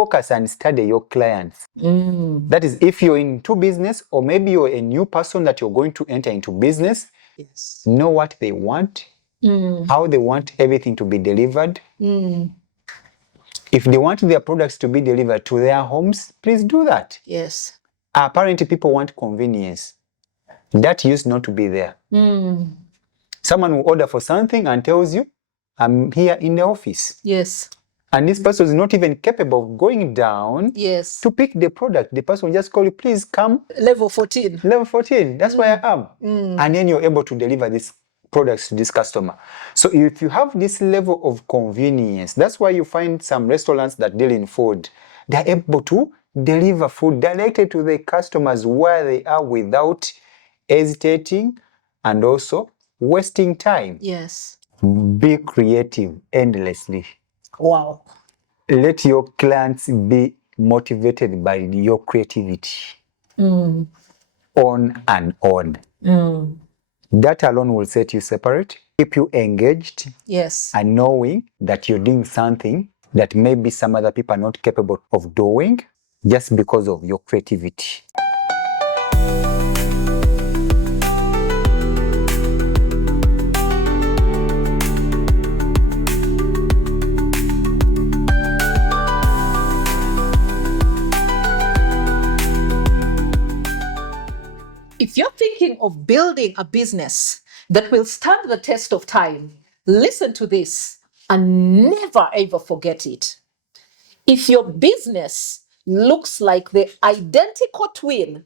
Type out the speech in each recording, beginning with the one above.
focus and study your clients. That is, if you're into business, or maybe you're a new person that you're going to enter into business, Yes. know what they want, how they want everything to be delivered. If they want their products to be delivered to their homes, please do that. Yes. Apparently, people want convenience. That used not to be there. Someone will order for something and tells you, I'm here in the office. Yes. And this person is not even capable of going down to pick the product. The person will just call you, please come. Level 14. Level 14, that's where I am. And then you're able to deliver these products to this customer. So if you have this level of convenience, that's why you find some restaurants that deal in food. They're able to deliver food directly to the customers where they are without hesitating and also wasting time. Yes. Be creative endlessly. Wow. Let your clients be motivated by your creativity. On and on. That alone will set you separate, keep you engaged. Yes. And knowing that you're doing something that maybe some other people are not capable of doing just because of your creativity. If you're thinking of building a business that will stand the test of time, listen to this and never ever forget it. If your business looks like the identical twin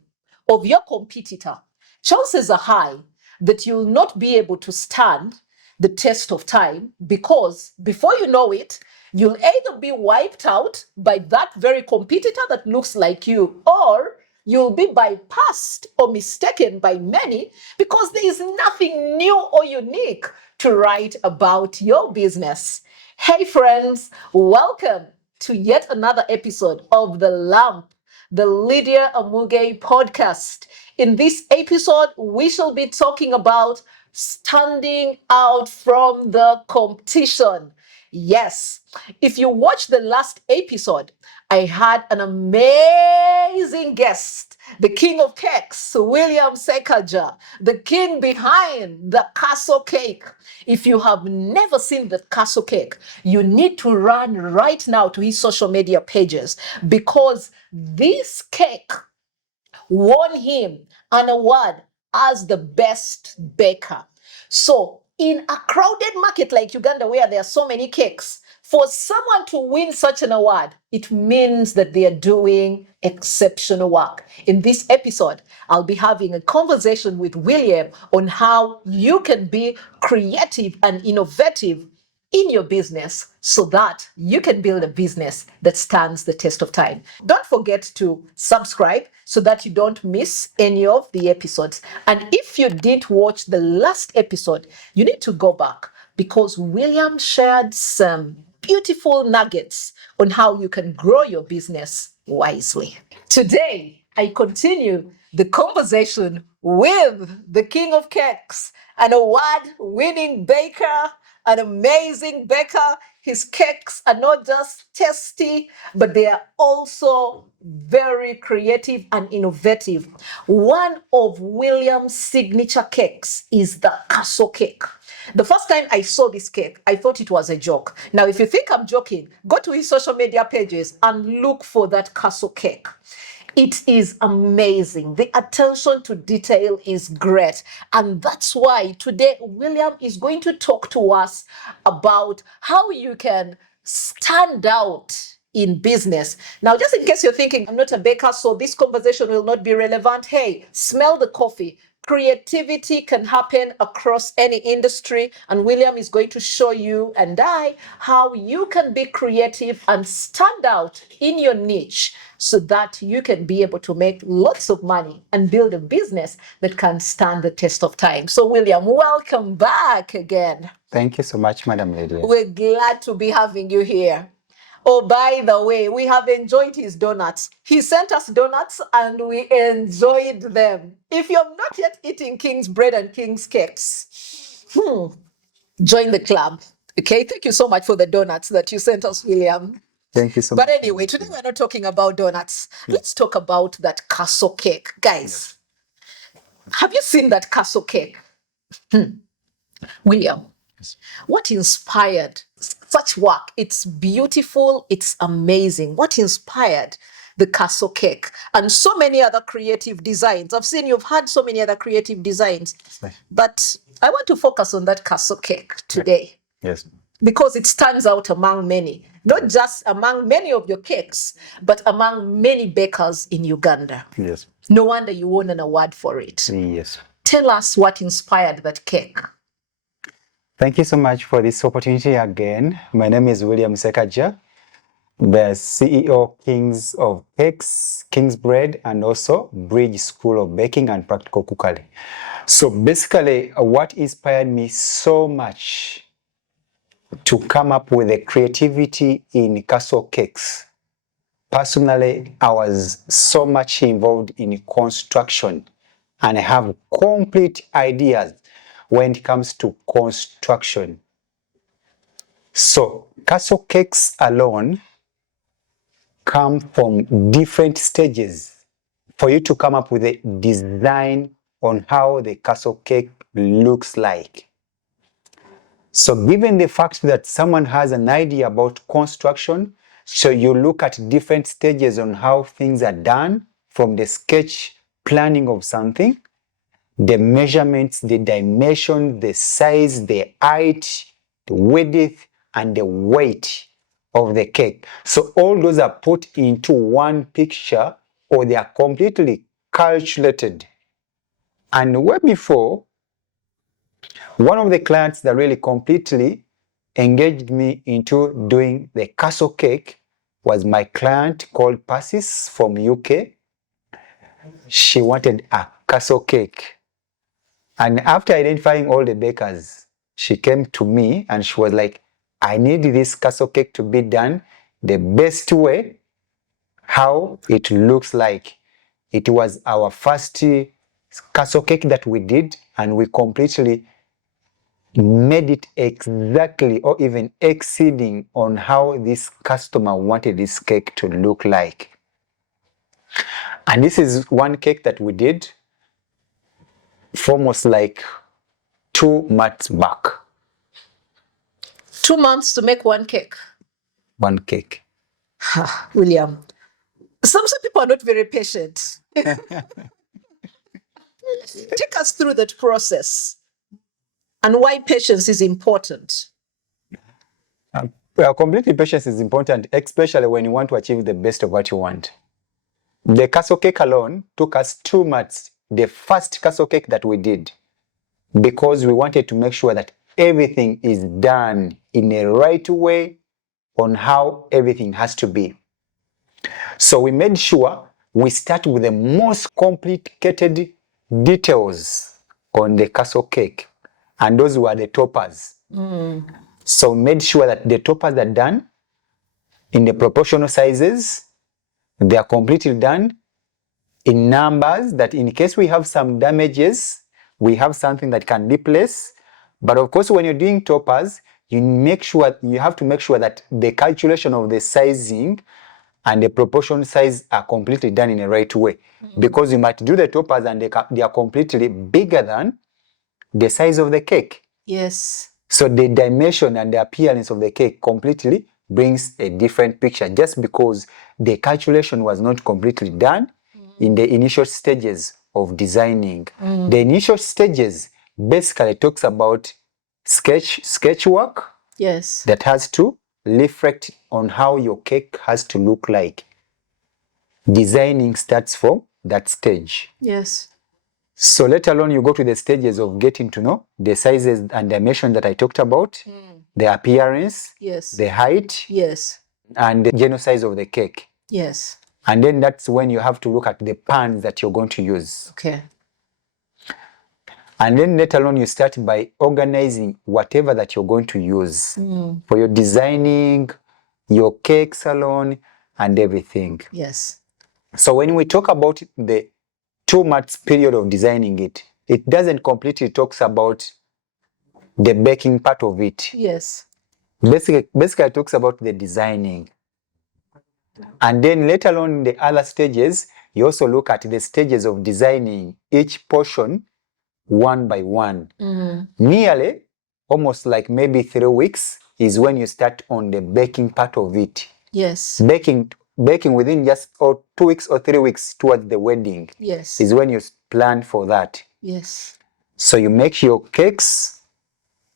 of your competitor, chances are high that you'll not be able to stand the test of time, because before you know it, you'll either be wiped out by that very competitor that looks like you, or you'll be bypassed or mistaken by many because there is nothing new or unique to write about your business. Hey friends, welcome to yet another episode of The Lamp, the Lydia Amuge podcast. In this episode, we shall be talking about standing out from the competition. Yes, if you watched the last episode, I had an amazing guest, the king of cakes, William Sekajja, the king behind the castle cake. If you have never seen the castle cake, you need to run right now to his social media pages, because this cake won him an award as the best baker. So in a crowded market like Uganda, where there are so many cakes, for someone to win such an award, it means that they are doing exceptional work. In this episode, I'll be having a conversation with William on how you can be creative and innovative in your business so that you can build a business that stands the test of time. Don't forget to subscribe so that you don't miss any of the episodes. And if you didn't watch the last episode, you need to go back, because William shared some beautiful nuggets on how you can grow your business wisely. Today, I continue the conversation with the king of cakes, an award-winning baker, an amazing baker. His cakes are not just tasty, but they are also very creative and innovative. One of William's signature cakes is the castle cake. The first time I saw this cake, I thought it was a joke. Now, if you think I'm joking, go to his social media pages and look for that castle cake. It is amazing. The attention to detail is great. And that's why today William is going to talk to us about how you can stand out in business. Now, just in case you're thinking, I'm not a baker, so this conversation will not be relevant. Hey, smell the coffee. Creativity can happen across any industry, and William is going to show you and I how you can be creative and stand out in your niche so that you can be able to make lots of money and build a business that can stand the test of time. So William, welcome back again. Thank you so much, Madam Lydia. We're glad to be having you here. Oh, by the way, we have enjoyed his donuts. He sent us donuts and we enjoyed them. If you're not yet eating King's bread and King's cakes, join the club. Okay, thank you so much for the donuts that you sent us, William. Thank you so But much. anyway, today we're not talking about donuts. Let's talk about that castle cake. Guys, have you seen that castle cake? William, what inspired such work? It's beautiful, it's amazing. What inspired the castle cake and so many other creative designs? I've seen you've had so many other creative designs, but I want to focus on that castle cake today. Yes. Because it stands out among many, not just among many of your cakes, but among many bakers in Uganda. Yes. No wonder you won an award for it. Yes. Tell us what inspired that cake. Thank you so much for this opportunity again. My name is William Sekajja, the CEO Kings of Cakes, King's Bread, and also Bridge School of Baking and Practical Cookery. So basically, what inspired me so much to come up with the creativity in castle cakes. Personally, I was so much involved in construction and I have complete ideas when it comes to construction. So castle cakes alone come from different stages for you to come up with a design on how the castle cake looks like. So given the fact that someone has an idea about construction, so you look at different stages on how things are done, from the sketch planning of something, the measurements, the dimension, the size, the height, the width, and the weight of the cake. So all those are put into one picture, or they are completely calculated. And way before, one of the clients that really completely engaged me into doing the castle cake was my client called Persis from UK. She wanted a castle cake. And after identifying all the bakers, she came to me and she was like, I need this castle cake to be done the best way, how it looks like. It was our first castle cake that we did, and we completely made it exactly or even exceeding on how this customer wanted this cake to look like. And this is one cake that we did for almost like 2 months back. 2 months to make one cake. One cake. William, some people are not very patient. Take us through that process and why patience is important. Well, completely patience is important, especially when you want to achieve the best of what you want. The castle cake alone took us 2 months, the first castle cake that we did, because we wanted to make sure that everything is done in a right way on how everything has to be. So we made sure we start with the most complicated details on the castle cake, and those were the toppers. So we made sure that the toppers are done in the proportional sizes. They are completely done in numbers, that in case we have some damages, we have something that can replace. But of course, when you're doing toppers, you have to make sure that the calculation of the sizing and the proportion size are completely done in the right way. Because you might do the toppers and they are completely bigger than the size of the cake. Yes. So the dimension and the appearance of the cake completely brings a different picture, just because the calculation was not completely done in the initial stages of designing. The initial stages basically talks about sketch work. Yes. That has to reflect on how your cake has to look like. Designing starts from that stage. Yes. So let alone you go to the stages of getting to know the sizes and dimension that I talked about, the appearance, Yes. the height, Yes. and the general size of the cake. Yes. And then that's when you have to look at the pans that you're going to use. Okay. And then let alone you start by organizing whatever that you're going to use for your designing, your cake salon, and everything. Yes. So when we talk about the 2 months period of designing it, it doesn't completely talks about the baking part of it. Yes. Basically it talks about the designing. And then later on in the other stages, you also look at the stages of designing each portion one by one. Nearly, almost like maybe 3 weeks is when you start on the baking part of it. Yes. Baking within just 2 weeks or 3 weeks towards the wedding. Yes. Is when you plan for that. Yes. So you make your cakes.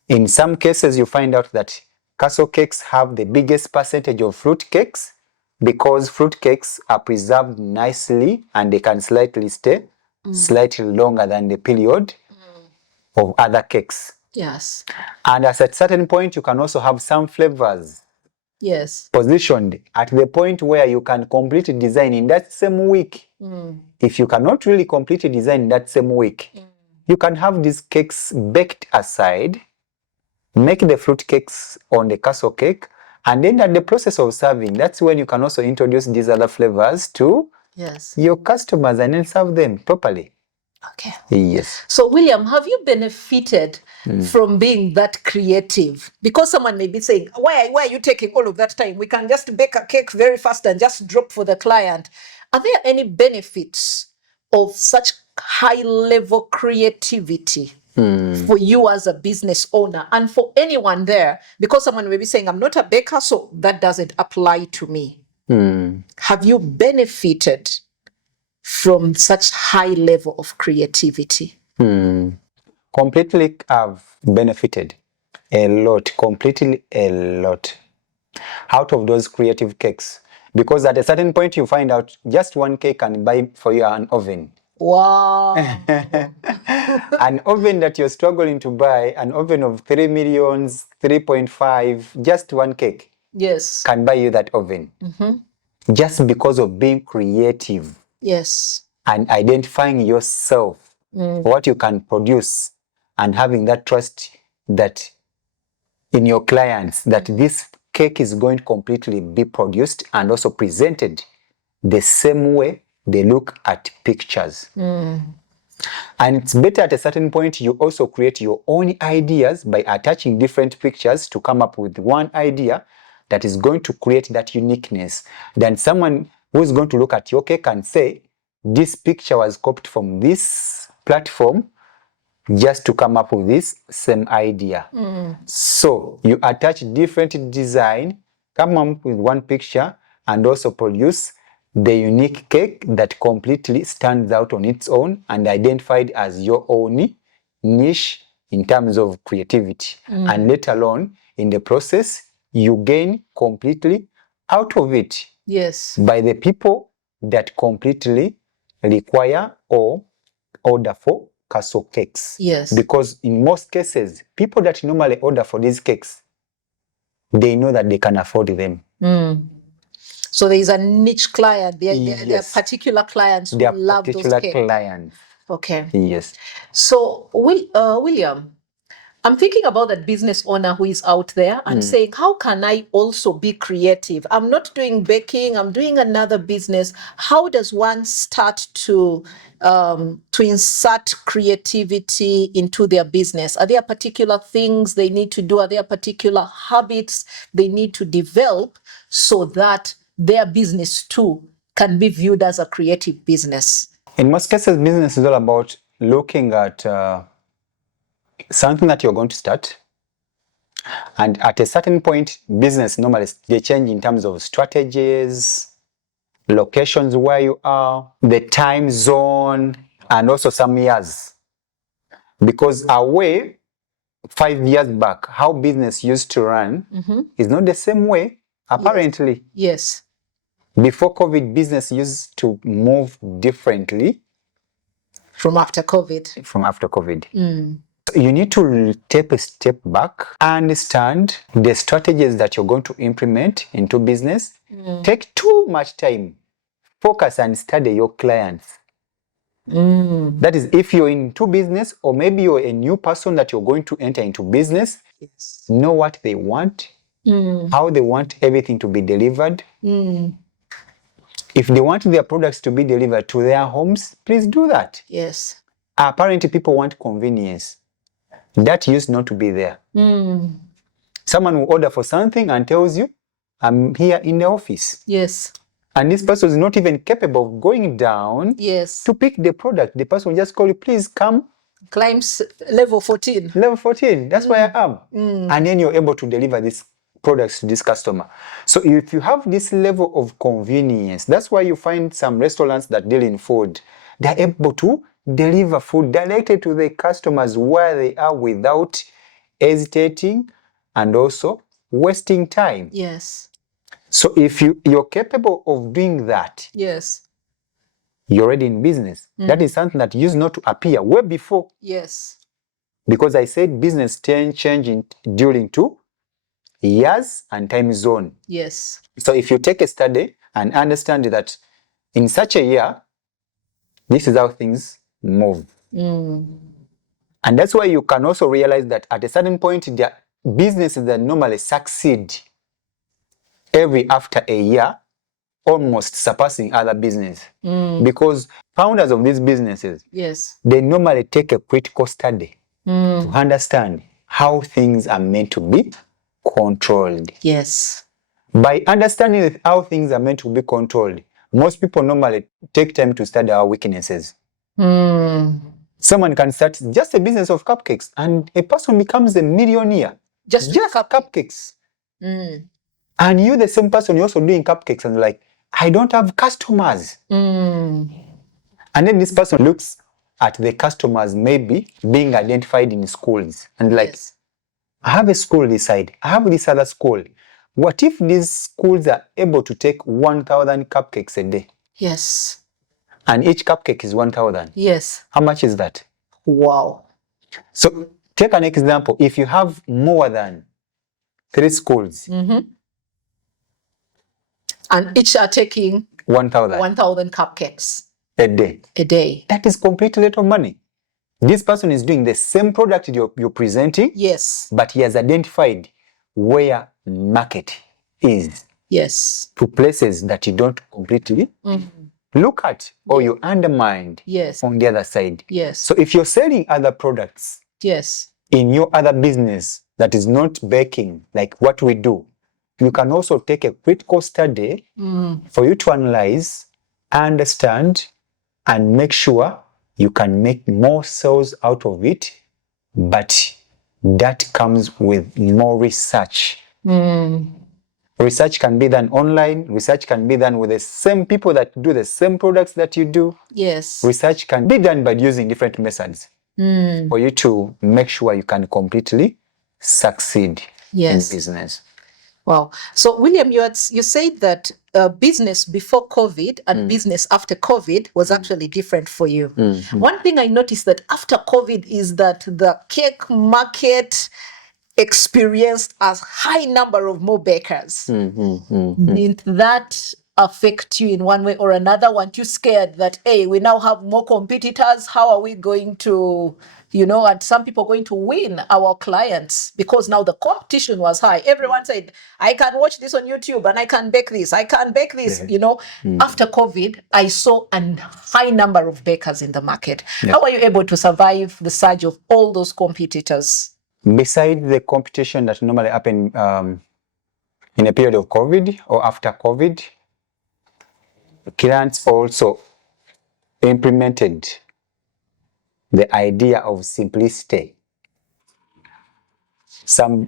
In some cases, you find out that castle cakes have the biggest percentage of fruit cakes because fruit cakes are preserved nicely and they can slightly stay slightly longer than the period of other cakes. Yes. And at a certain point, you can also have some flavors Yes. positioned at the point where you can complete a design in that same week. If you cannot really complete a design in that same week, you can have these cakes baked aside, make the fruit cakes on the castle cake, and then at the process of serving, that's when you can also introduce these other flavors to your customers and then serve them properly. Okay. Yes. So, William, have you benefited from being that creative? Because someone may be saying, why are you taking all of that time? We can just bake a cake very fast and just drop for the client. Are there any benefits of such high-level creativity for you as a business owner and for anyone there? Because someone may be saying, I'm not a baker, so that doesn't apply to me. Have you benefited from such high level of creativity? Completely, I've benefited a lot, completely a lot out of those creative cakes. Because at a certain point, you find out just one cake can buy for you an oven. Wow. An oven that you're struggling to buy, an oven of 3 millions, 3.5, just one cake. Yes. Can buy you that oven. Just because of being creative. Yes. And identifying yourself, what you can produce, and having that trust that in your clients that this cake is going to completely be produced and also presented the same way they look at pictures. And it's better at a certain point you also create your own ideas by attaching different pictures to come up with one idea that is going to create that uniqueness than someone who's going to look at your cake and say, this picture was copied from this platform just to come up with this same idea. So you attach different design, come up with one picture, and also produce the unique cake that completely stands out on its own and identified as your own niche in terms of creativity. And later on, in the process, you gain completely out of it. Yes. By the people that completely require or order for castle cakes. Yes. Because in most cases, people that normally order for these cakes, they know that they can afford them. So there is a niche client. There are particular clients who love those cakes. Particular clients. Okay. Yes. So, William, I'm thinking about that business owner who is out there and saying, how can I also be creative? I'm not doing baking, I'm doing another business. How does one start to insert creativity into their business? Are there particular things they need to do? Are there particular habits they need to develop so that their business too can be viewed as a creative business? In most cases, business is all about looking at something that you're going to start. And at a certain point, business normally they change in terms of strategies, locations where you are, the time zone, and also some years. Because away 5 years back, how business used to run is not the same way, apparently. Yes. Before COVID, business used to move differently. From after COVID. From after COVID. You need to take a step back, understand the strategies that you're going to implement into business. Take too much time. Focus and study your clients. That is, if you're into business or maybe you're a new person that you're going to enter into business, know what they want, how they want everything to be delivered. If they want their products to be delivered to their homes, please do that. Yes. Apparently, people want convenience. That used not to be there. Someone will order for something and tells you, I'm here in the office. Yes. And this person is not even capable of going down Yes. to pick the product. The person will just call you, please come. Climbs level 14. Level 14, that's where I am. And then you're able to deliver these products to this customer. So if you have this level of convenience, that's why you find some restaurants that deal in food. They're able to deliver food directly to the customers where they are without hesitating and also wasting time. Yes. So if you're capable of doing that, Yes. you're already in business. That is something that used not to appear way before. Yes. Because I said business changing during 2 years and time zone. Yes. So if you take a study and understand that in such a year, this is how things move. And that's why you can also realize that at a certain point, there are businesses that normally succeed every after a year, almost surpassing other businesses. Because founders of these businesses, Yes. they normally take a critical study to understand how things are meant to be controlled. Yes. By understanding how things are meant to be controlled, most people normally take time to study our weaknesses. Someone can start just a business of cupcakes and a person becomes a millionaire. Just cupcakes. And you, the same person, you're also doing cupcakes and like, I don't have customers. And then this person looks at the customers maybe being identified in schools and like, Yes. I have a school this side, I have this other school. What if these schools are able to take 1,000 cupcakes a day? Yes. And each cupcake is 1,000. Yes. How much is that? Wow. So take an example. If you have more than 3 schools, And each are taking 1,000 1,000 cupcakes a day. a day. That is completely lot of money. This person is doing the same product you're presenting, Yes. but he has identified where market is Yes. to places that you don't completely look at or you undermined Yes. on the other side. Yes. So if you're selling other products Yes. in your other business that is not baking like what we do, you can also take a critical study for you to analyze, understand, and make sure you can make more sales out of it, but that comes with more research. Research can be done online. Research can be done with the same people that do the same products that you do. Yes. Research can be done by using different methods for you to make sure you can completely succeed Yes. in business. Wow. So, William, you said that business before COVID and business after COVID was actually different for you. One thing I noticed that after COVID is that the cake market experienced a high number of more bakers. Didn't that affect you in one way or another? Weren't you scared that, hey, we now have more competitors? How are we going to, and some people going to win our clients? Because now the competition was high. Everyone said, I can watch this on YouTube and I can bake this. I can bake this, After COVID, I saw a high number of bakers in the market. How are you able to survive the surge of all those competitors? Besides the competition that normally happened in a period of COVID or after COVID, clients also implemented the idea of simplicity. Some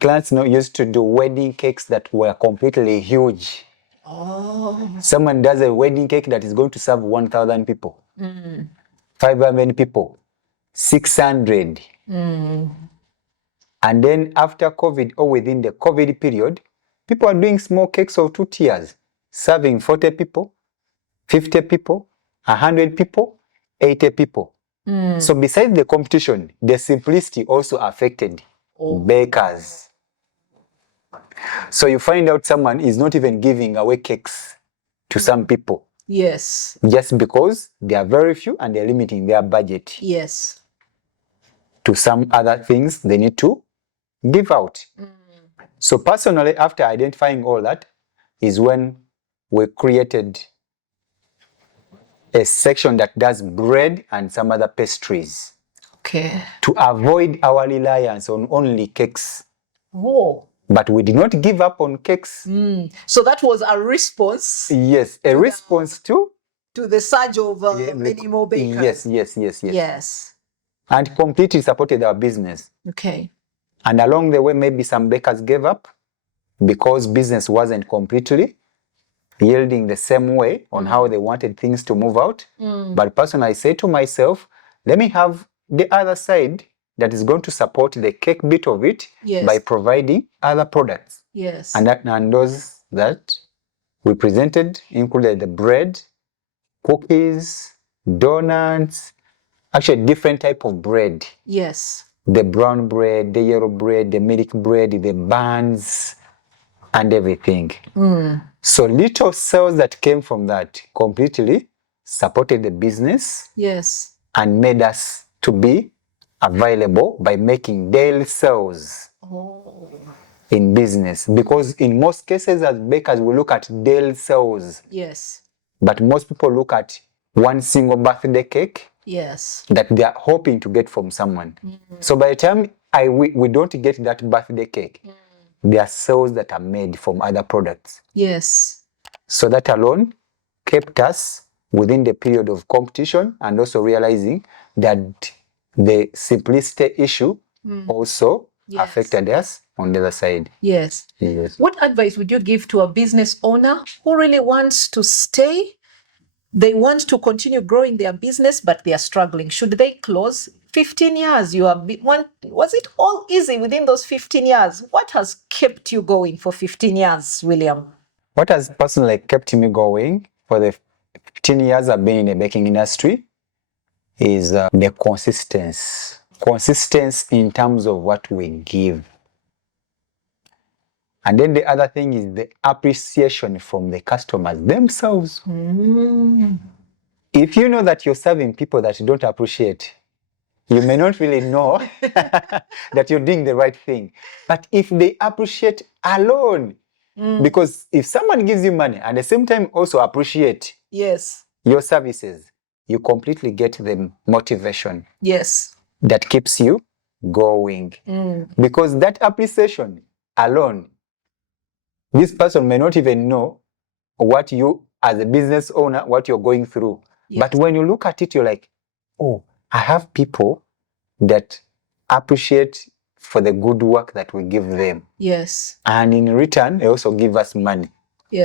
clients used to do wedding cakes that were completely huge. Someone does a wedding cake that is going to serve 1,000 people, 500 people, 600. And then after COVID or within the COVID period, people are doing small cakes of 2 tiers, serving 40 people, 50 people, 100 people, 80 people. So besides the competition, the simplicity also affected bakers. So you find out someone is not even giving away cakes to some people. Yes. Just because they are very few and they're limiting their budget. Yes. To some other things they need to give out. So personally, after identifying all that, is when we created a section that does bread and some other pastries. Okay. To avoid our reliance on only cakes. Oh. But we did not give up on cakes. So that was a response Yes, a response to the surge of many more bakers. Yes. And completely supported our business. Okay. And along the way, maybe some bakers gave up because business wasn't completely yielding the same way on how they wanted things to move out. But personally, I say to myself, let me have the other side that is going to support the cake bit of it by providing other products. Yes. And those that we presented included the bread, cookies, donuts, actually different type of bread. Yes. The brown bread, the yellow bread, the milk bread, the buns, and everything. So little sales that came from that completely supported the business. Yes. And made us to be available by making daily sales in business. Because in most cases as bakers, we look at daily sales. Yes. But most people look at one single birthday cake. Yes. That they are hoping to get from someone. So by the time we don't get that birthday cake, there are sales that are made from other products. Yes. So that alone kept us within the period of competition, and also realizing that the simplicity issue also affected us on the other side. Yes. What advice would you give to a business owner who really wants to stay? They want to continue growing their business, but they are struggling. Should they close? 15 years, was it all easy within those 15 years? What has kept you going for 15 years, William? What has personally kept me going for the 15 years I've been in the baking industry is the consistency. Consistency in terms of what we give. And then the other thing is the appreciation from the customers themselves. If you know that you're serving people that don't appreciate, you may not really know that you're doing the right thing. But if they appreciate alone, because if someone gives you money and at the same time also appreciate your services, you completely get the motivation that keeps you going. Because that appreciation alone, this person may not even know what you as a business owner, what you're going through. But when you look at it, you're like, oh, I have people that appreciate for the good work that we give them. And in return, they also give us money.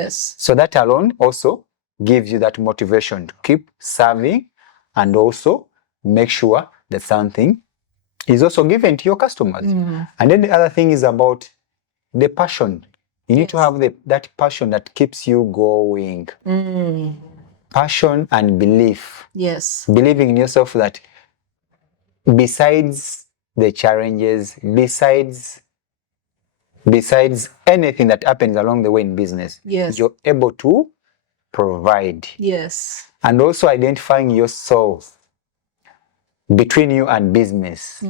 So that alone also gives you that motivation to keep serving and also make sure that something is also given to your customers. And then the other thing is about the passion. You need to have that passion that keeps you going. Passion and belief. Believing in yourself that besides the challenges, besides anything that happens along the way in business, you're able to provide. And also identifying yourself between you and business.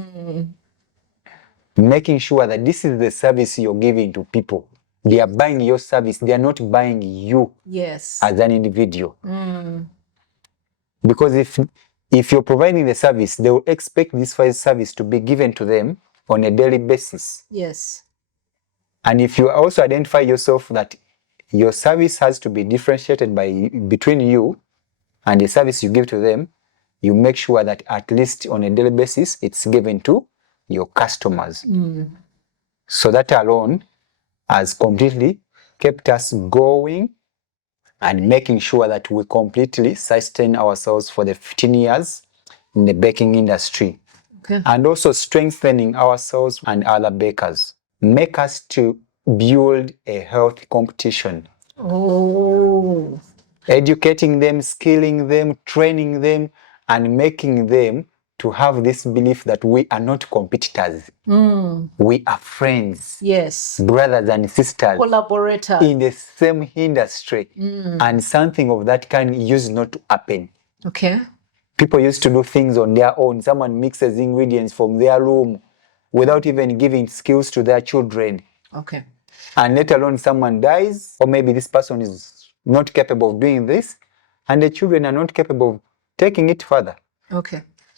Making sure that this is the service you're giving to people. They are buying your service. They are not buying you as an individual. Because if you're providing the service, they will expect this service to be given to them on a daily basis. And if you also identify yourself that your service has to be differentiated between you and the service you give to them, you make sure that at least on a daily basis, it's given to your customers. So that alone has completely kept us going and making sure that we completely sustain ourselves for the 15 years in the baking industry. And also strengthening ourselves and other bakers. Make us to build a healthy competition. Educating them, skilling them, training them, and making them to have this belief that we are not competitors. We are friends, brothers and sisters, collaborators in the same industry. And something of that kind used not to happen. People used to do things on their own. Someone mixes ingredients from their room without even giving skills to their children. And let alone someone dies, or maybe this person is not capable of doing this, and the children are not capable of taking it further.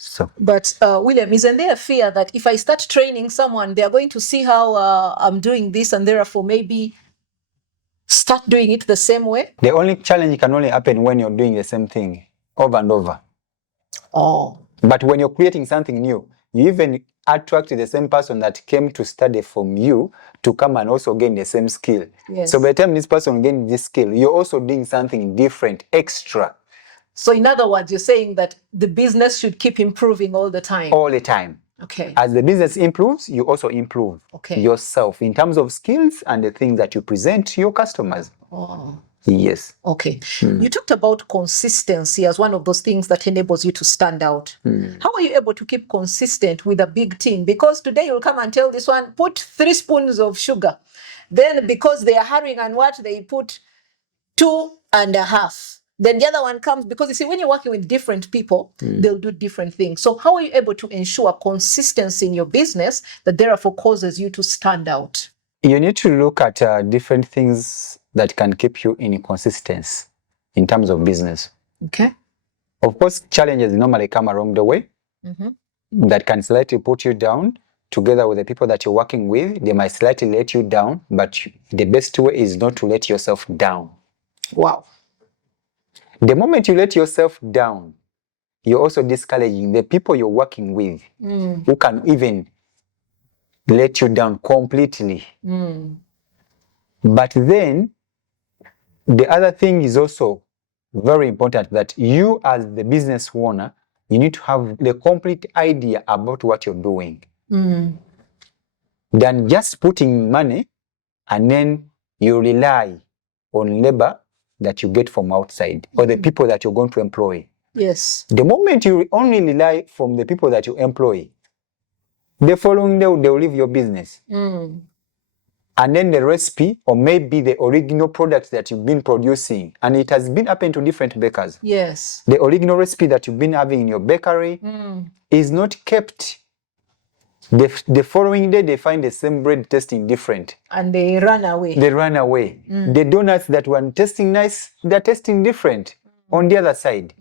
So, But William, isn't there a fear that if I start training someone, they are going to see how I'm doing this, and therefore maybe start doing it the same way? the only challenge can only happen when you're doing the same thing over and over. Oh. But when you're creating something new, you even attract the same person that came to study from you to come and also gain the same skill. Yes. So by the time this person gains this skill, you're also doing something different, extra. So in other words, you're saying that the business should keep improving all the time. All the time. Okay. As the business improves, you also improve yourself in terms of skills and the things that you present to your customers. Oh. Yes. Okay. You talked about consistency as one of those things that enables you to stand out. How are you able to keep consistent with a big team? Because today you'll come and tell this one, put 3 spoons of sugar. Then because they are hurrying and what, they put 2.5. Then the other one comes, because you see, when you're working with different people, they'll do different things. So how are you able to ensure consistency in your business that therefore causes you to stand out? You need to look at different things that can keep you in consistency in terms of business. Okay. Of course, challenges normally come along the way that can slightly put you down. Together with the people that you're working with, they might slightly let you down, but the best way is not to let yourself down. Wow. The moment you let yourself down, you're also discouraging the people you're working with who can even let you down completely. But then, the other thing is also very important, that you as the business owner, you need to have the complete idea about what you're doing. Than just putting money and then you rely on labor that you get from outside or the people that you're going to employ. Yes. The moment you only rely from the people that you employ, the following day they'll leave your business. And then the recipe, or maybe the original product that you've been producing, and it has been happening to different bakers. Yes. The original recipe that you've been having in your bakery is not kept. The following day, they find the same bread tasting different. And they run away. They run away. The donuts that were tasting nice, they're tasting different on the other side.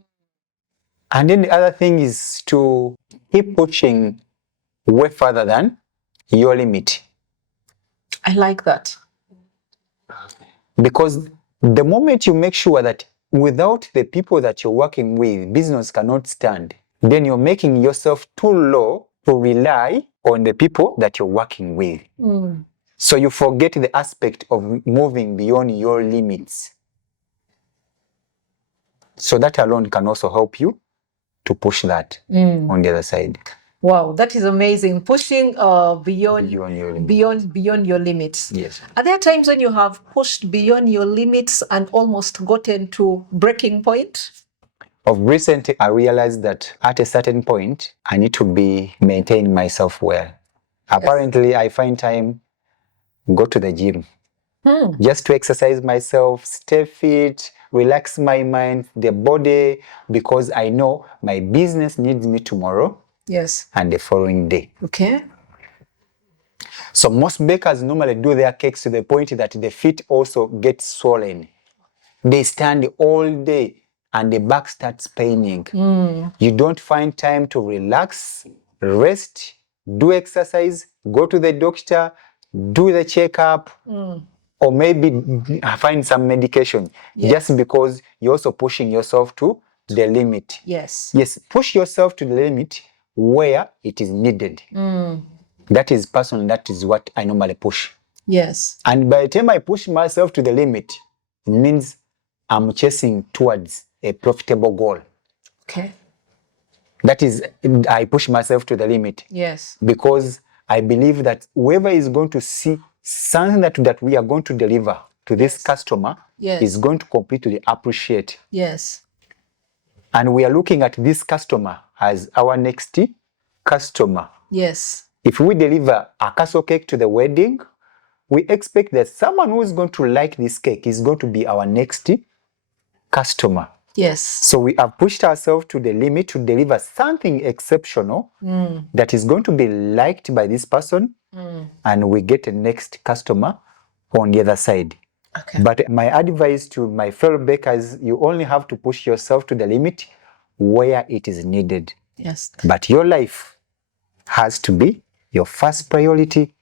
And then the other thing is to keep pushing way further than your limit. I like that. Because the moment you make sure that without the people that you're working with, business cannot stand, then you're making yourself too low to rely on the people that you're working with. So you forget the aspect of moving beyond your limits. So that alone can also help you to push that on the other side. Wow, that is amazing. Pushing beyond your limits. Yes. Are there times when you have pushed beyond your limits and almost gotten to breaking point? Of recent, I realized that at a certain point, I need to be maintaining myself well. Apparently, I find time, go to the gym, just to exercise myself, stay fit, relax my mind, the body, because I know my business needs me tomorrow. Yes. And the following day. Okay. So most bakers normally do their cakes to the point that the feet also get swollen. They stand all day and the back starts paining. You don't find time to relax, rest, do exercise, go to the doctor, do the checkup, or maybe find some medication, just because you're also pushing yourself to the limit. Yes. Yes, push yourself to the limit where it is needed. That is personal, that is what I normally push. Yes. And by the time I push myself to the limit, it means I'm chasing towards a profitable goal. Okay. That is, I push myself to the limit. Yes. Because I believe that whoever is going to see something that we are going to deliver to this customer is going to completely appreciate. Yes. And we are looking at this customer as our next customer. Yes. If we deliver a castle cake to the wedding, we expect that someone who is going to like this cake is going to be our next customer. Yes. So we have pushed ourselves to the limit to deliver something exceptional that is going to be liked by this person, and we get a next customer on the other side. Okay. But my advice to my fellow bakers, you only have to push yourself to the limit where it is needed. Yes. But your life has to be your first priority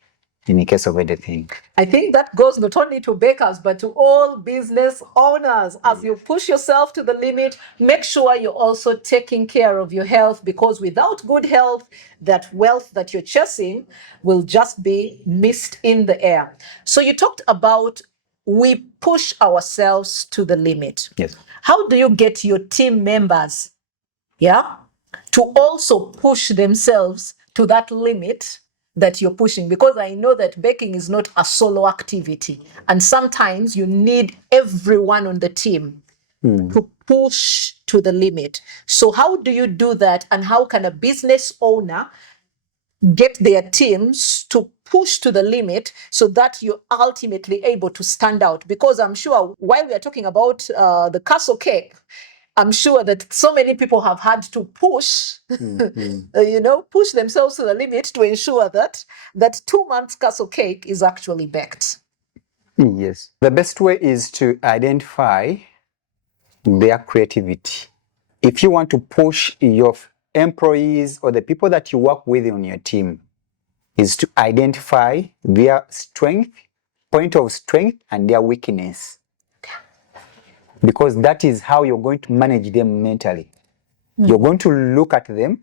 in the case of anything. I think that goes not only to bakers, but to all business owners. As you push yourself to the limit, make sure you're also taking care of your health, because without good health, that wealth that you're chasing will just be mist in the air. So you talked about we push ourselves to the limit. Yes. How do you get your team members, to also push themselves to that limit that you're pushing? Because I know that baking is not a solo activity, and sometimes you need everyone on the team to push to the limit. So how do you do that, and how can a business owner get their teams to push to the limit so that you're ultimately able to stand out? Because I'm sure while we are talking about the castle cake, I'm sure that so many people have had to push, push themselves to the limit to ensure that that 2 months castle cake is actually baked. Yes. The best way is to identify their creativity. If you want to push your employees or the people that you work with on your team, is to identify their strength, point of strength, and their weakness. Because that is how you're going to manage them mentally. You're going to look at them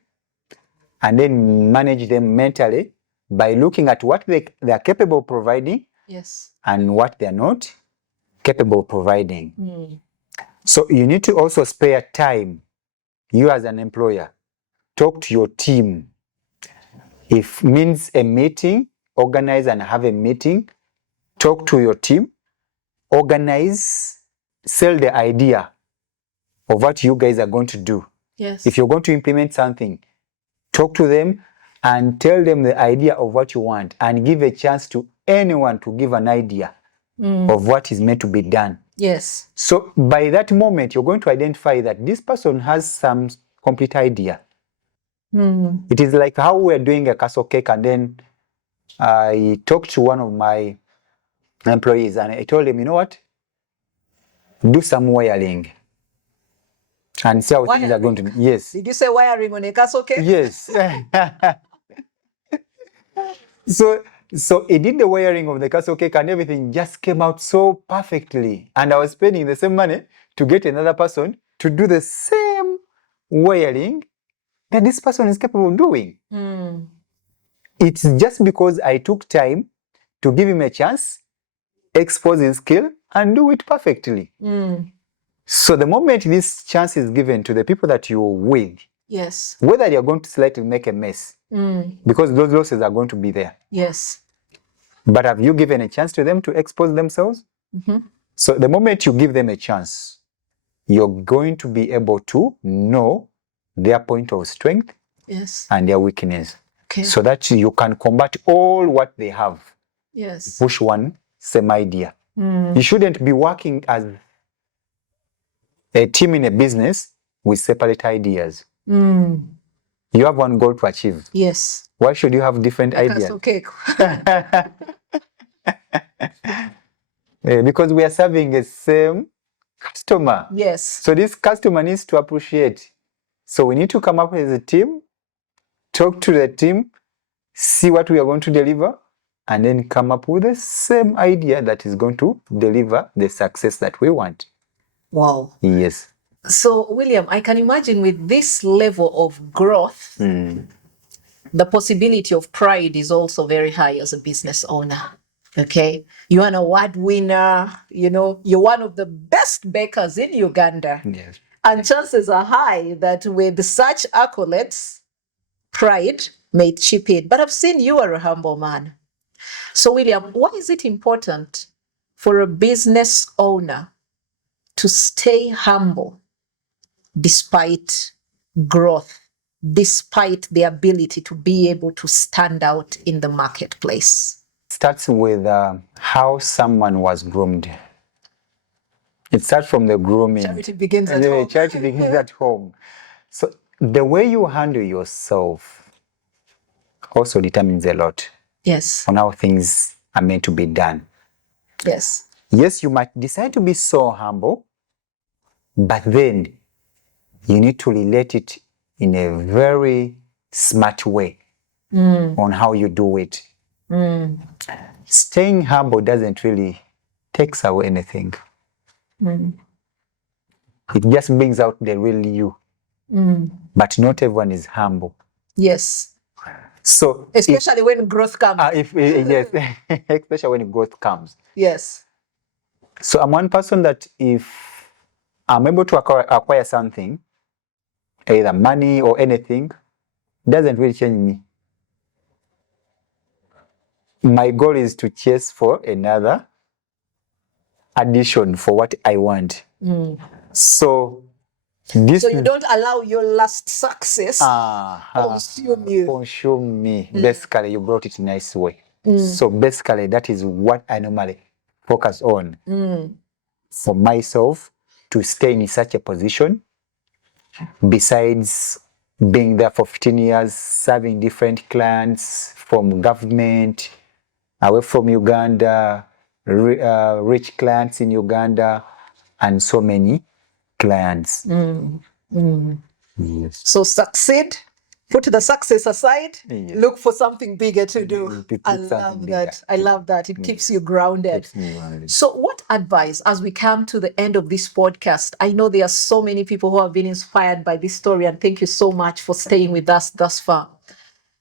and then manage them mentally by looking at what they are capable of providing, yes, and what they're not capable of providing. So you need to also spare time. You as an employer, talk to your team. If means a meeting, organize and have a meeting, talk to your team, organize, sell the idea of what you guys are going to do. yes. If you're going to implement something, talk to them and tell them the idea of what you want, and give a chance to anyone to give an idea of what is meant to be done. Yes. So by that moment, you're going to identify that this person has some complete idea. It is like how we're doing a castle cake, and then I talked to one of my employees and I told him, you know what? Do some wiring and see how things are going to be. Yes. Did you say wiring on a castle cake? Yes. So he did the wiring of the castle cake and everything just came out so perfectly. And I was spending the same money to get another person to do the same wiring that this person is capable of doing. It's just because I took time to give him a chance, expose his skill, and do it perfectly. So the moment this chance is given to the people that you're with, yes, whether you're going to slightly make a mess, because those losses are going to be there. Yes. But have you given a chance to them to expose themselves? So the moment you give them a chance, you're going to be able to know their point of strength, yes, and their weakness. Okay. So that you can combat all what they have. Yes. Push one same idea. You shouldn't be working as a team in a business with separate ideas. You have one goal to achieve. Yes. Why should you have different ideas? Okay. Because we are serving a same customer. Yes. So this customer needs to appreciate. So we need to come up as a team, talk to the team, see what we are going to deliver, and then come up with the same idea that is going to deliver the success that we want. Wow. Yes. So, William, I can imagine with this level of growth, the possibility of pride is also very high as a business owner. Okay. You're an award winner, you're one of the best bakers in Uganda. Yes. And chances are high that with such accolades, pride may chip in. But I've seen you are a humble man. So, William, why is it important for a business owner to stay humble despite growth, despite the ability to be able to stand out in the marketplace? It starts with how someone was groomed. It starts from the grooming. Charity begins at home. Charity begins at home. So the way you handle yourself also determines a lot Yes. on how things are meant to be done. Yes. Yes, you might decide to be so humble, but then you need to relate it in a very smart way on how you do it. Staying humble doesn't really take away anything. It just brings out the real you. But not everyone is humble. Yes. So especially when growth comes. Yes, especially when growth comes. Yes. So I'm one person that if I'm able to acquire something, either money or anything, doesn't really change me. My goal is to chase for another addition for what I want. So you don't allow your last success consume you. Consume me. Basically, you brought it in a nice way. So basically, that is what I normally focus on for myself to stay in such a position. Besides being there for 15 years, serving different clients from government, away from Uganda, rich clients in Uganda, and so many clients. Yes. So succeed, put the success aside, Yes. look for something bigger to do. I love bigger. that. I love that. It keeps you grounded. Keeps me grounded. So what advice, as we come to the end of this podcast, I know there are so many people who have been inspired by this story, and thank you so much for staying with us thus far.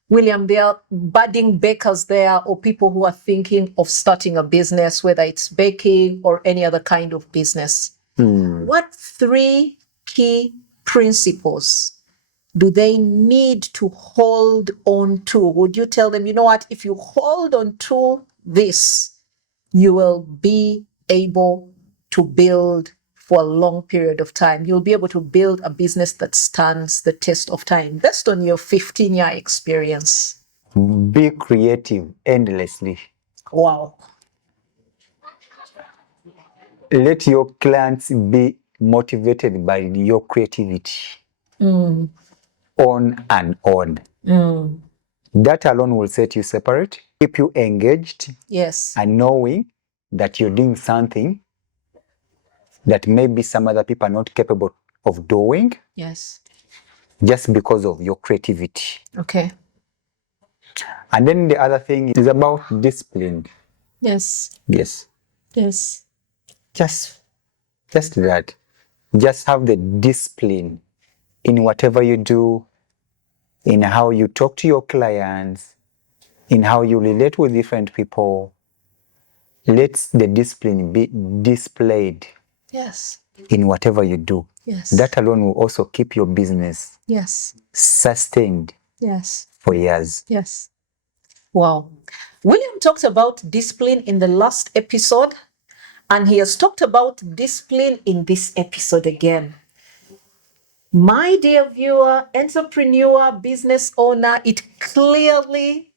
William, there are budding bakers there or people who are thinking of starting a business, whether it's baking or any other kind of business. What 3 key principles do they need to hold on to? Would you tell them, you know what, if you hold on to this, you will be able to build for a long period of time. You'll be able to build a business that stands the test of time based on your 15-year experience. Be creative endlessly. Wow. Let your clients be motivated by your creativity. On and on. That alone will set you separate, keep you engaged. Yes. And knowing that you're doing something that maybe some other people are not capable of doing. Yes. Just because of your creativity. Okay. And then the other thing is about discipline. Yes. Yes. Yes. Just that. Just have the discipline in whatever you do, in how you talk to your clients, in how you relate with different people. Let the discipline be displayed. Yes. In whatever you do. Yes. That alone will also keep your business sustained. Yes. For years. Yes. Wow. William talked about discipline in the last episode, and he has talked about discipline in this episode again. My dear viewer, entrepreneur, business owner, it clearly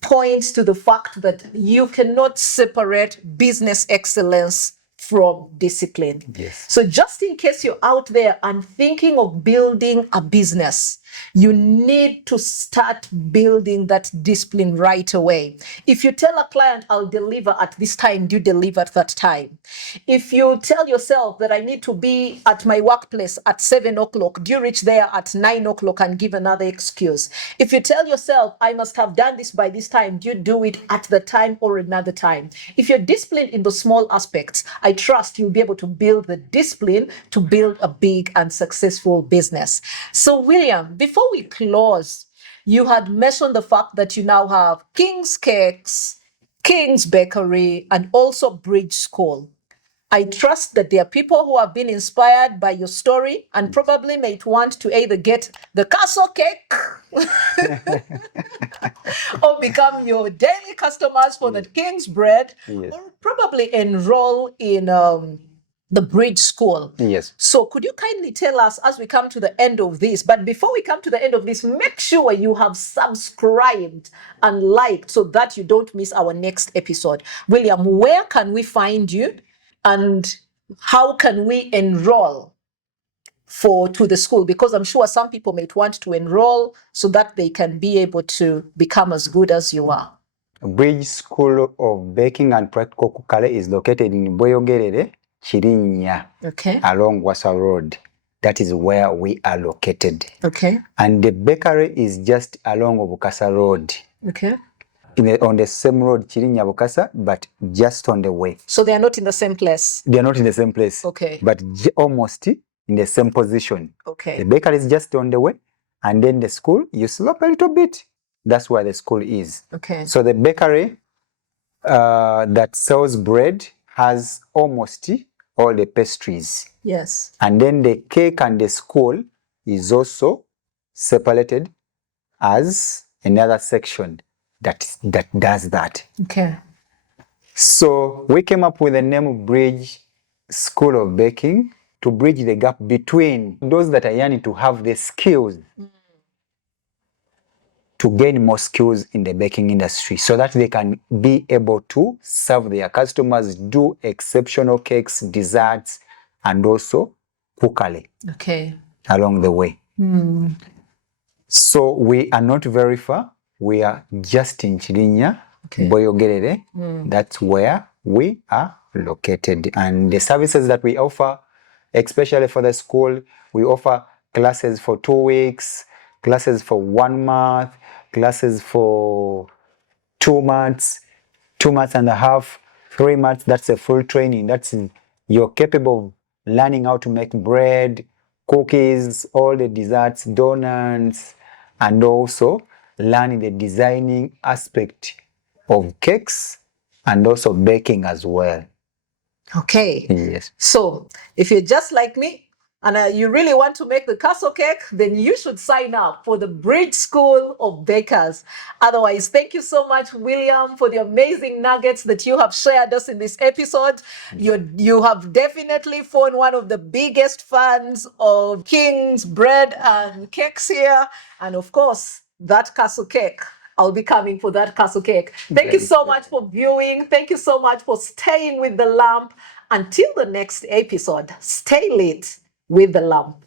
points to the fact that you cannot separate business excellence from discipline. Yes. So just in case you're out there and thinking of building a business, you need to start building that discipline right away. If you tell a client, I'll deliver at this time, do you deliver at that time? If you tell yourself that I need to be at my workplace at 7 o'clock, do you reach there at 9 o'clock and give another excuse? If you tell yourself, I must have done this by this time, do you do it at the time or another time? If you're disciplined in the small aspects, I trust you'll be able to build the discipline to build a big and successful business. So William, before we close, you had mentioned the fact that you now have King's Cakes, King's Bakery, and also Bridge School. I trust that there are people who have been inspired by your story and probably might want to either get the castle cake or become your daily customers for the King's Bread, or probably enroll in the Bridge School. Yes. So could you kindly tell us as we come to the end of this, but before we come to the end of this, make sure you have subscribed and liked so that you don't miss our next episode. William, where can we find you and how can we enroll to the school? Because I'm sure some people might want to enroll so that they can be able to become as good as you are. Bridge School of Baking and Practical Cookery is located in Boyogerere, Chirinya, Okay. along Wassa Road. That is where we are located. Okay. And the bakery is just along Obukasa Road. Okay. On the same road, Chirinya Bukasa, but just on the way. So they are not in the same place? They are not in the same place. Okay. But almost in the same position. Okay. The bakery is just on the way, and then the school, you slope a little bit. That's where the school is. Okay. So the bakery that sells bread has almost all the pastries. Yes. And then the cake and the school is also separated as another section that does that. Okay. So we came up with the name Bridge School of Baking to bridge the gap between those that are yearning to have the skills to gain more skills in the baking industry so that they can be able to serve their customers, do exceptional cakes, desserts, and also cookery. Okay. Along the way. So we are not very far. We are just in Chirinya, Okay. Boyogerere. That's where we are located. And the services that we offer, especially for the school, we offer classes for 2 weeks, classes for 1 month, classes for 2 months, 2 months and a half, 3 months. That's a full training. You're capable of learning how to make bread, cookies, all the desserts, donuts, and also learning the designing aspect of cakes and also baking as well. Okay. Yes. So if you're just like me and you really want to make the castle cake, then you should sign up for the Bridge School of Bakers. Otherwise, thank you so much, William, for the amazing nuggets that you have shared us in this episode. You have definitely found one of the biggest fans of King's bread and cakes here. And of course, that castle cake. I'll be coming for that castle cake. Thank you so much for viewing. Thank you so much for staying with the lamp. Until the next episode, stay lit with the lamp.